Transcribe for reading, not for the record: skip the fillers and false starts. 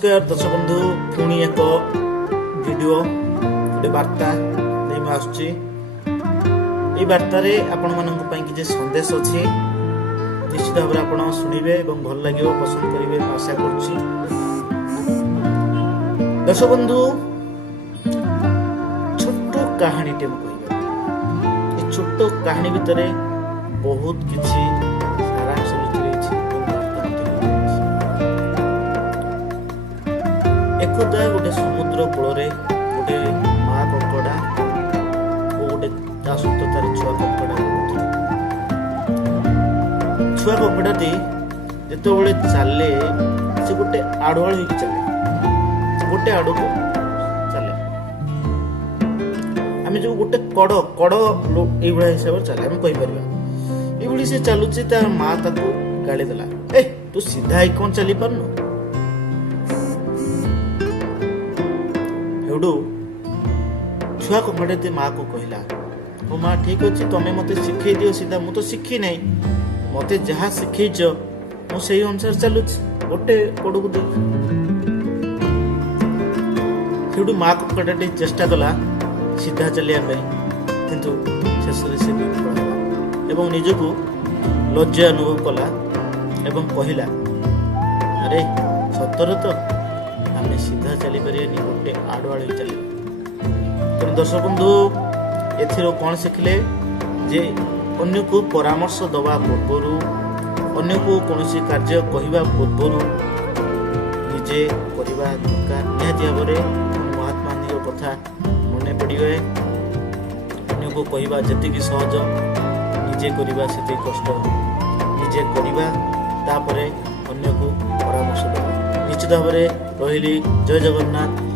नमस्कार दर्शक बंधु पुणी एक वीडियो गोटे वार्ता आसुची ये वार्तार आपण मानक किसी संदेश अच्छी निश्चित भाव में आप शुणवे और भल लगे पसंद करेंगे आशा करुच्ची। दर्शक बंधु छोट कहानी टे कह छोट कहानी भितर बहुत किसी सारांश एकदा गोटे समुद्र कूल गोटे माँ कंकड़ा और गोटे सहित तार छुआ कंकड़ा छुआ कंकड़ाटी जिते चले से गोटे आड़ुआल हो चले गोटे आड़ को चले आम जो गोटे कड़ कड़ ये हिसाब से चले आम कहीपर ये से चलुची तार माँ ताको गाड़ी देला ए तू सीधा ही कौन चली पारनु हेडू छुआ कंकड़ाटी माँ को कहला हो माँ ठीक अच्छे तुम्हें मत शिखई दियो सीधा मु तो शिखी ना मत जहाँ शिखईच मुझे अनुसार चलुच गोटे कड़ को देख सेठू माँ कंकड़ाटी चेष्टा कला सीधा चलिया किंतु शेष से विफल एवं निजको लज्जा अनुभव कला एवं कहला अरे सतर तो आम सीधा चली पारे गोटे आड़ुआड़ चल तेणु दर्शक बंधु एथिरो कौन शिखिले जे अन्य को परामर्श दवा पूर्वर अन्य को कौन कार्य कहवा पूर्वर निजे करवा दरकार निहाती भाव में महात्मा गांधी कथा मन पड़े अन्य को कहवा जी सहज निजे करवा से कष्ट निजे करवा तापरे अन्य को परामर्श देवा निश्चित भाव में रही जय जगन्नाथ।